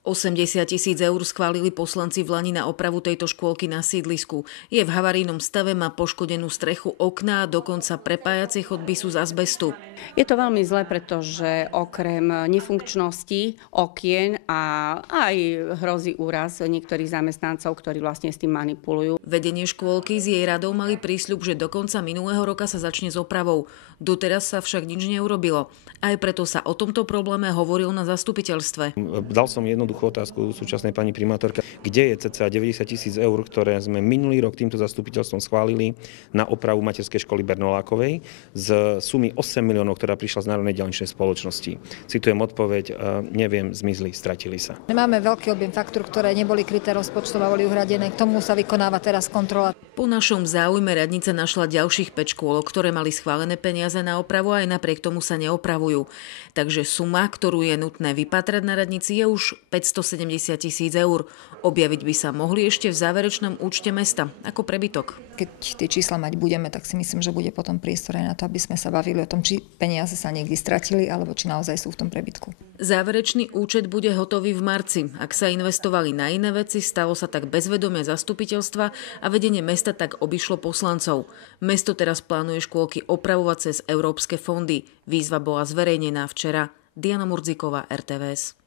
80 000 eur schválili poslanci v Lani na opravu tejto škôlky na sídlisku. Je v havarijnom stave, má poškodenú strechu, okná a dokonca prepájacie chodby sú z azbestu. Je to veľmi zlé, pretože okrem nefunkčnosti okien a aj hrozí úraz niektorých zamestnancov, ktorí vlastne s tým manipulujú. Vedenie škôlky s jej radou mali prísľub, že do konca minulého roka sa začne s opravou. Doteraz sa však nič neurobilo. Aj preto sa o tomto probléme hovoril na zastupiteľstve. Dal som jednoduchú otázku súčasnej pani primátorke, kde je cca 90 000 eur, ktoré sme minulý rok týmto zastupiteľstvom schválili na opravu materskej školy Bernolákovej z sumy 8 miliónov, ktorá prišla z Národnej diaľničnej spoločnosti. Citujem odpoveď, neviem, zmizli, stratili sa. Máme veľký objem faktúr, ktoré neboli kryté rozpočtom a boli uhradené. K tomu sa vykonáva teraz kontrola. Po našom záujme radnica našla ďalších 5 škôl, ktoré mali schválené peniaze na opravu a aj napriek tomu sa neopravujú. Takže suma, ktorú je nutné vypatrať na radnici, je už 570 000 eur. Objaviť by sa mohli ešte v záverečnom účte mesta ako prebytok. Keď tie čísla mať budeme, tak si myslím, že bude potom priestor aj na to, aby sme sa bavili o tom, či peniaze sa niekde stratili, alebo či naozaj sú v tom prebytku. Záverečný účet bude hotový v marci. Ak sa investovali na iné veci, stalo sa tak bez vedomia zastupiteľstva a vedenie mesta tak obišlo poslancov. Mesto teraz plánuje škôlky opravovať cez európske fondy. Výzva bola zverejnená včera. Diana Murdzíková, RTVS.